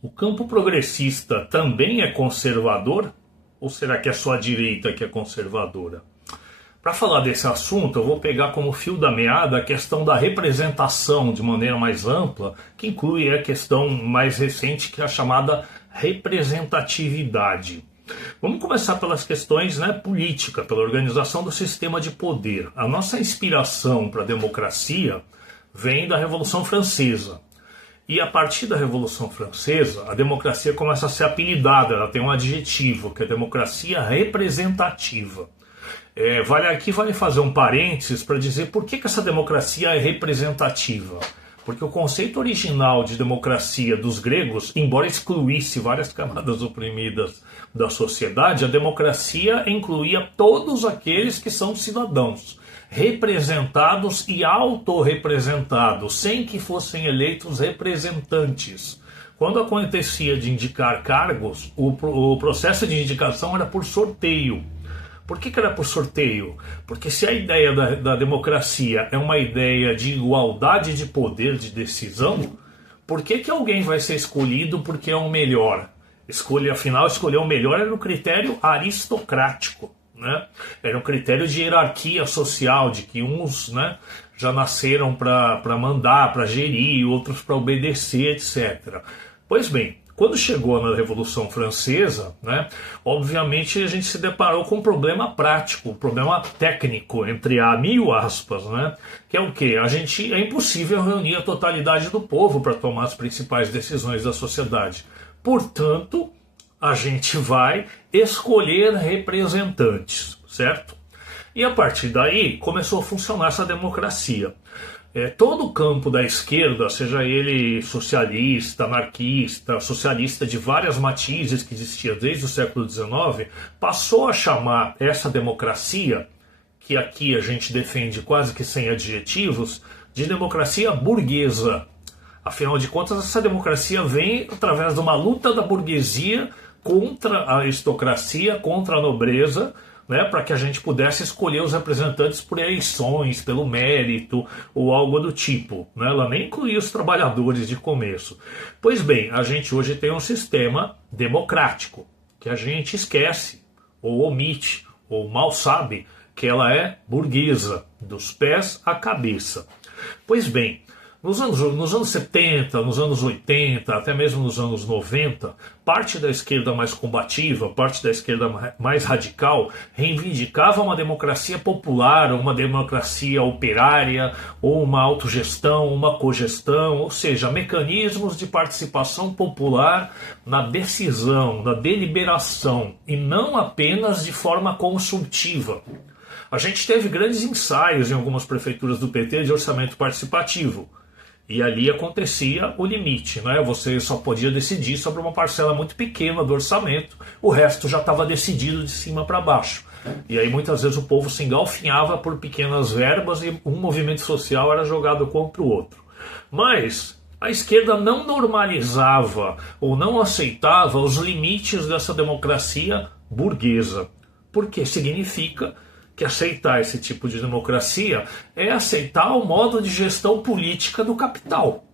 O campo progressista também é conservador? Ou será que é só a direita que é conservadora? Para falar desse assunto, eu vou pegar como fio da meada a questão da representação de maneira mais ampla, que inclui a questão mais recente, que é a chamada representatividade. Vamos começar pelas questões política, pela organização do sistema de poder. A nossa inspiração para a democracia vem da Revolução Francesa. E a partir da Revolução Francesa, a democracia começa a ser apelidada, ela tem um adjetivo, que é democracia representativa. Vale fazer um parênteses para dizer por que essa democracia é representativa. Porque o conceito original de democracia dos gregos, embora excluísse várias camadas oprimidas da sociedade, a democracia incluía todos aqueles que são cidadãos, representados e autorrepresentados, sem que fossem eleitos representantes. Quando acontecia de indicar cargos, o processo de indicação era por sorteio. Por que era por sorteio? Porque se a ideia da democracia é uma ideia de igualdade de poder de decisão, por que alguém vai ser escolhido porque é o melhor? Afinal, escolher o melhor era um critério aristocrático. Era um critério de hierarquia social, de que uns já nasceram para mandar, para gerir, outros para obedecer, etc. Pois bem, quando chegou na Revolução Francesa, obviamente a gente se deparou com um problema prático, um problema técnico, entre mil aspas, que é o quê? É impossível reunir a totalidade do povo para tomar as principais decisões da sociedade. Portanto, a gente vai escolher representantes, certo? E a partir daí começou a funcionar essa democracia. Todo o campo da esquerda, seja ele socialista, anarquista, socialista de várias matizes que existia desde o século XIX, passou a chamar essa democracia, que aqui a gente defende quase que sem adjetivos, de democracia burguesa. Afinal de contas, essa democracia vem através de uma luta da burguesia contra a aristocracia, contra a nobreza, para que a gente pudesse escolher os representantes por eleições, pelo mérito ou algo do tipo. Ela nem incluía os trabalhadores de começo. Pois bem, a gente hoje tem um sistema democrático, que a gente esquece, ou omite, ou mal sabe, que ela é burguesa, dos pés à cabeça. Pois bem, nos anos 70, nos anos 80, até mesmo nos anos 90, parte da esquerda mais combativa, parte da esquerda mais radical, reivindicava uma democracia popular, uma democracia operária, ou uma autogestão, uma cogestão, ou seja, mecanismos de participação popular na decisão, na deliberação, e não apenas de forma consultiva. A gente teve grandes ensaios em algumas prefeituras do PT de orçamento participativo. E ali acontecia o limite, Você só podia decidir sobre uma parcela muito pequena do orçamento, o resto já estava decidido de cima para baixo. E aí muitas vezes o povo se engalfinhava por pequenas verbas e um movimento social era jogado contra o outro. Mas a esquerda não normalizava ou não aceitava os limites dessa democracia burguesa, porque significa que aceitar esse tipo de democracia é aceitar o modo de gestão política do capital.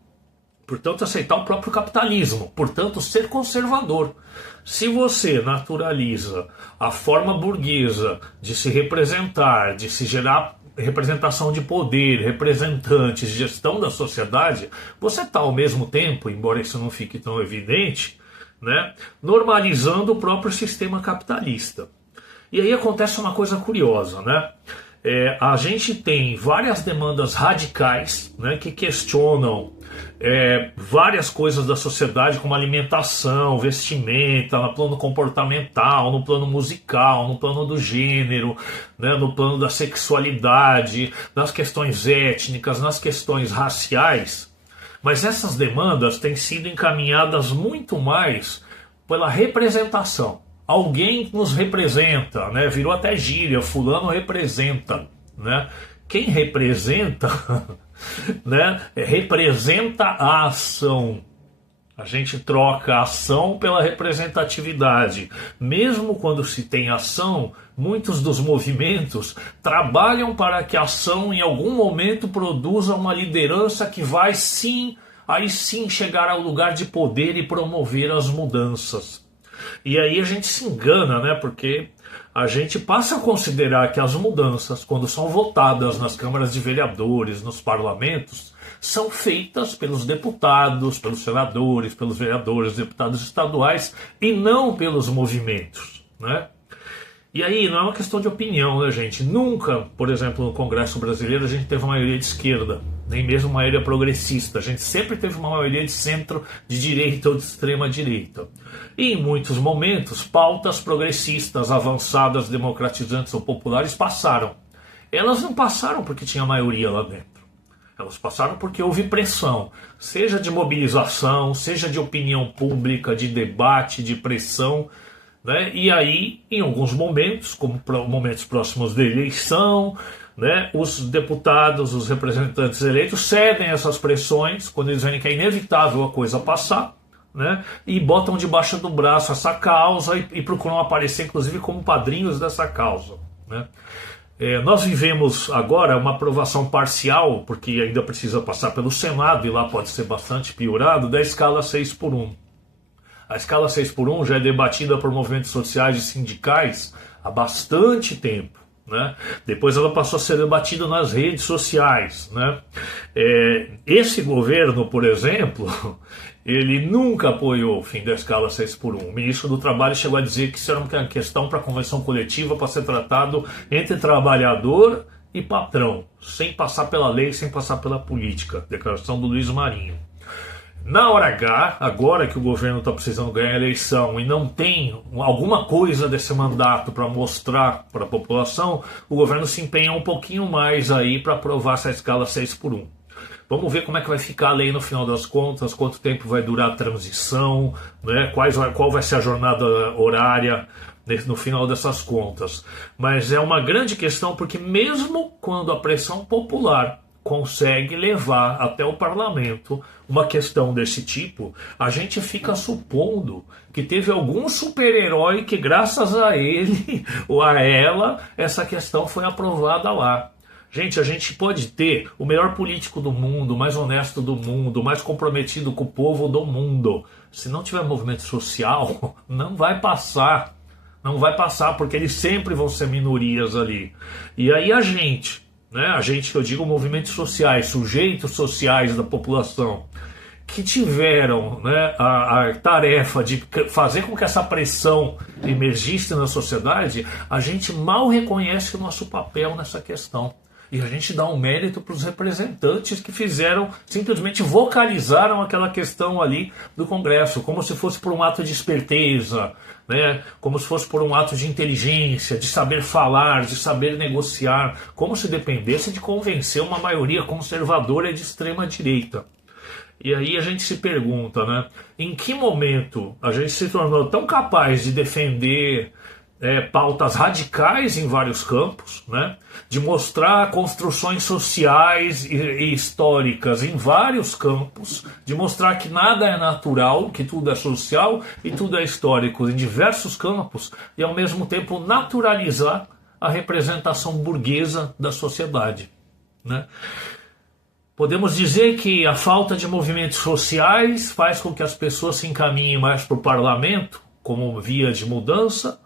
Portanto, aceitar o próprio capitalismo. Portanto, ser conservador. Se você naturaliza a forma burguesa de se representar, de se gerar representação de poder, representantes, gestão da sociedade, você está ao mesmo tempo, embora isso não fique tão evidente, normalizando o próprio sistema capitalista. E aí acontece uma coisa curiosa, a gente tem várias demandas radicais, que questionam várias coisas da sociedade, como alimentação, vestimenta, no plano comportamental, no plano musical, no plano do gênero, no plano da sexualidade, nas questões étnicas, nas questões raciais. Mas essas demandas têm sido encaminhadas muito mais pela representação. Alguém nos representa, virou até gíria, fulano representa. Quem representa, representa a ação. A gente troca a ação pela representatividade. Mesmo quando se tem ação, muitos dos movimentos trabalham para que a ação em algum momento produza uma liderança que vai sim aí sim chegar ao lugar de poder e promover as mudanças. E aí a gente se engana, né? Porque a gente passa a considerar que as mudanças, quando são votadas nas câmaras de vereadores, nos parlamentos, são feitas pelos deputados, pelos senadores, pelos vereadores, deputados estaduais e não pelos movimentos, né? E aí não é uma questão de opinião, né, gente? Nunca, por exemplo, no Congresso brasileiro a gente teve uma maioria de esquerda, nem mesmo uma maioria progressista. A gente sempre teve uma maioria de centro, de direita ou de extrema direita. E em muitos momentos, pautas progressistas, avançadas, democratizantes ou populares passaram. Elas não passaram porque tinha maioria lá dentro. Elas passaram porque houve pressão, seja de mobilização, seja de opinião pública, de debate, de pressão, né? E aí, em alguns momentos, como momentos próximos da eleição, né, os deputados, os representantes eleitos cedem essas pressões quando eles veem que é inevitável a coisa passar, né, e botam debaixo do braço essa causa e procuram aparecer, inclusive, como padrinhos dessa causa, né. Nós vivemos agora uma aprovação parcial, porque ainda precisa passar pelo Senado, e lá pode ser bastante piorado, da escala 6x1. A escala 6x1 já é debatida por movimentos sociais e sindicais há bastante tempo, né? Depois ela passou a ser debatida nas redes sociais, né? Esse governo, por exemplo, ele nunca apoiou o fim da escala 6x1. O ministro do Trabalho chegou a dizer que isso era uma questão para a convenção coletiva, para ser tratado entre trabalhador e patrão, sem passar pela lei, sem passar pela política. Declaração do Luiz Marinho. Na hora H, agora que o governo está precisando ganhar a eleição e não tem alguma coisa desse mandato para mostrar para a população, o governo se empenha um pouquinho mais aí para aprovar essa escala 6x1. Vamos ver como é que vai ficar a lei no final das contas, quanto tempo vai durar a transição, né? Qual vai ser a jornada horária no final dessas contas. Mas é uma grande questão porque mesmo quando a pressão popular consegue levar até o parlamento uma questão desse tipo, a gente fica supondo que teve algum super-herói que graças a ele ou a ela, essa questão foi aprovada lá. Gente, a gente pode ter o melhor político do mundo, o mais honesto do mundo, o mais comprometido com o povo do mundo. Se não tiver movimento social, não vai passar. Não vai passar, porque eles sempre vão ser minorias ali. E aí a gente, né? A gente, que eu digo, movimentos sociais, sujeitos sociais da população, que tiveram, né, a tarefa de fazer com que essa pressão emergisse na sociedade, a gente mal reconhece o nosso papel nessa questão. E a gente dá um mérito para os representantes que fizeram, simplesmente vocalizaram aquela questão ali do Congresso, como se fosse por um ato de esperteza, né? Como se fosse por um ato de inteligência, de saber falar, de saber negociar, como se dependesse de convencer uma maioria conservadora e de extrema direita. E aí a gente se pergunta, né? Em que momento a gente se tornou tão capaz de defender pautas radicais em vários campos, né? De mostrar construções sociais e históricas em vários campos, de mostrar que nada é natural, que tudo é social e tudo é histórico em diversos campos, e ao mesmo tempo naturalizar a representação burguesa da sociedade, né? Podemos dizer que a falta de movimentos sociais faz com que as pessoas se encaminhem mais para o parlamento como via de mudança?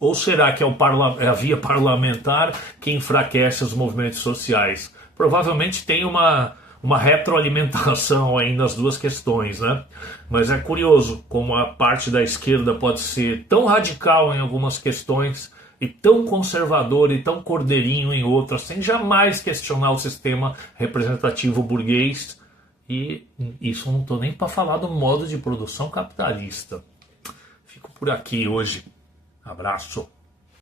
Ou será que é a via parlamentar que enfraquece os movimentos sociais? Provavelmente tem uma retroalimentação aí nas duas questões, né? Mas é curioso como a parte da esquerda pode ser tão radical em algumas questões e tão conservador e tão cordeirinho em outras, sem jamais questionar o sistema representativo burguês. E isso não estou nem para falar do modo de produção capitalista. Fico por aqui hoje. Abraço.